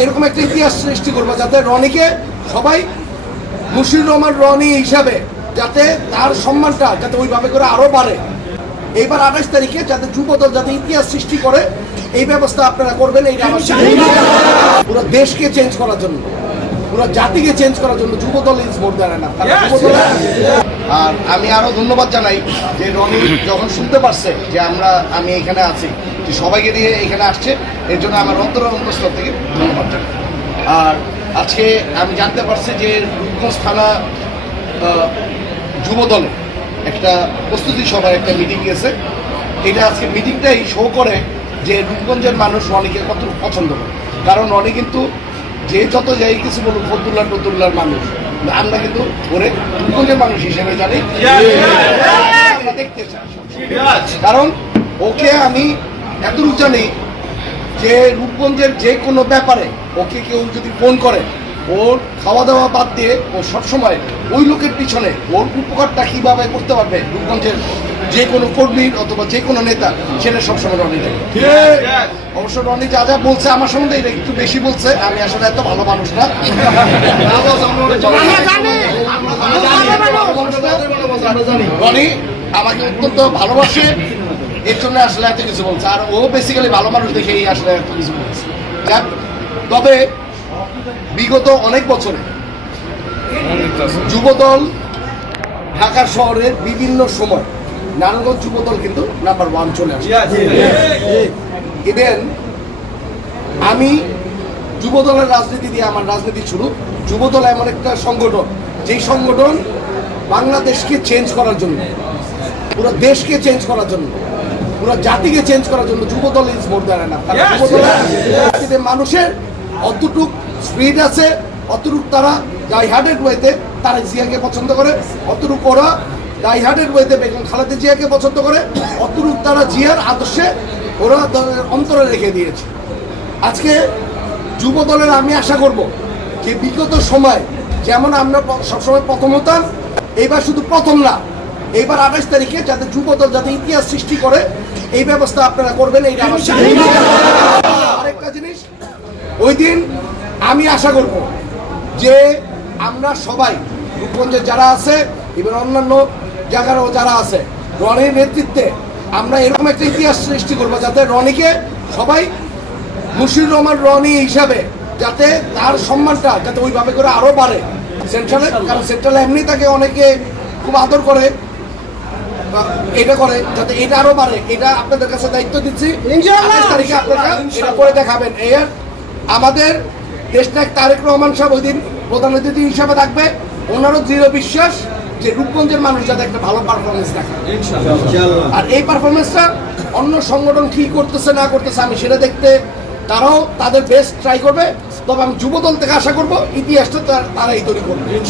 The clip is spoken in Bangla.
এরকম একটা ইতিহাস সৃষ্টি করব যাতে রনিকে সবাই মুশির রহমান রনি হিসাবে যাতে তার সম্মানটা যাতে ওইভাবে করে আরও বাড়ে। এইবার আঠাশ তারিখে যাতে যুবদল যাতে ইতিহাস সৃষ্টি করে এই ব্যবস্থা আপনারা করবেন এই আমার পুরো দেশকে চেঞ্জ করার জন্য পুরো জাতিকে চেঞ্জ করার জন্য Jubodal is more than enough আর আমি আরও ধন্যবাদ জানাই যে রনি যখন শুনতে পারছে যে আমরা আমি এখানে আছি যে সবাইকে দিয়ে এখানে আসছে। এর জন্য আমার অন্তর অন্তঃস্থল থেকে ধন্যবাদ জানাই। আর আজকে আমি জানতে পারছি যে রূপগঞ্জ থানা আহ, যুব দলে একটা প্রস্তুতি সভায় একটা মিটিং গেছে। এটা আজকে মিটিংটাই শো করে যে রূপগঞ্জের মানুষ রনিকে কত পছন্দ করে। কারণ রনি কিন্তু যে যত যাই কিছু বলুন ফতুল্লাহ টতুল্লার মানুষ আমরা কিন্তু ওরে রূপগঞ্জের মানুষ হিসেবে জানি। দেখতে চাই। কারণ ওকে আমি এতটুকু জানি যে রূপগঞ্জের যে কোনো ব্যাপারে ওকে কেউ যদি ফোন করে ওর খাওয়া দাওয়া বাদ দিয়ে ও সবসময় ওই লোকের পিছনে ওর উপকারটা কীভাবে করতে পারবে রূপগঞ্জের যে কোনো কর্মীর অথবা যে কোনো নেতা সেটা সবসময় রনি দেয়। অবশ্য রনি যা যা বলছে আমার সম্বন্ধে এটা একটু বেশি বলছে আমি আসলে এত ভালো মানুষ না। রনি আমাকে অত্যন্ত ভালোবাসে। এর জন্য আসলে এত কিছু বলছে। আর ও বেসিক্যালি ভালো মানুষ দেখেই আসলে এত কিছু বলছে। যাক, তবে বিগত অনেক বছরে যুবদল ঢাকা শহরের বিভিন্ন সময় নারায়ণগঞ্জ যুবদল কিন্তু নাম্বার ওয়ান চলে আসে। ইভেন আমি যুবদলের রাজনীতি দিয়ে আমার রাজনীতি শুরু। যুবদল এমন একটা সংগঠন যেই সংগঠন বাংলাদেশকে চেঞ্জ করার জন্য পুরো দেশকে চেঞ্জ করার জন্য পুরো জাতিকে চেঞ্জ করার জন্য Jubodal is more than enough মানুষের অতটুক স্পিড আছে অতটুক তারা ডাই হার্টেড ওয়েতে তারা জিয়াকে পছন্দ করে অতটুক ওরা ডাই হার্টেড ওয়েতে বেগম খালেদা জিয়াকে পছন্দ করে অতটুক তারা জিয়ার আদর্শে ওরা অন্তরে রেখে দিয়েছে। আজকে যুব দলের আমি আশা করব যে বিগত সময় যেমন আমরা সবসময় প্রথম হতাম এইবার শুধু প্রথম না এইবার আঠাশ তারিখে যাতে যুব দল যাতে ইতিহাস সৃষ্টি করে, এই ব্যবস্থা আপনারা করবেন এই আরেকটা জিনিস, ওই দিন আমি আশা করব যে আমরা সবাই রূপগঞ্জের যারা আছে এবং অন্যান্য জায়গারও যারা আছে রনির নেতৃত্বে আমরা এরকম একটা ইতিহাস সৃষ্টি করব যাতে রনিকে সবাই মুশির রহমান রনি হিসাবে যাতে তার সম্মানটা যাতে ওইভাবে করে আরও বাড়ে। সেন্ট্রালে কারণ সেন্ট্রালে এমনি তাকে অনেকে খুব আদর করে। এটা করে যাতে এটা আরও বাড়ে এটা আপনাদের কাছে দায়িত্ব দিচ্ছি। আঠাশ তারিখে আপনারা এটা করে দেখাবেন। এর আমাদের দেশনায়ক তারেক রহমান সাহেব ওই দিন প্রধান অতিথি হিসাবে থাকবে। ওনারও দৃঢ় বিশ্বাস যে রূপগঞ্জের মানুষ যাতে একটা ভালো পারফরমেন্স দেখায়। আর এই পারফরমেন্সটা অন্য সংগঠন কি করতেছে না করতেছে আমি সেটা দেখতে তারাও তাদের বেস্ট ট্রাই করবে। তবে আমি যুবদল থেকে আশা করব ইতিহাসটা তার- তারাই তৈরি করবে।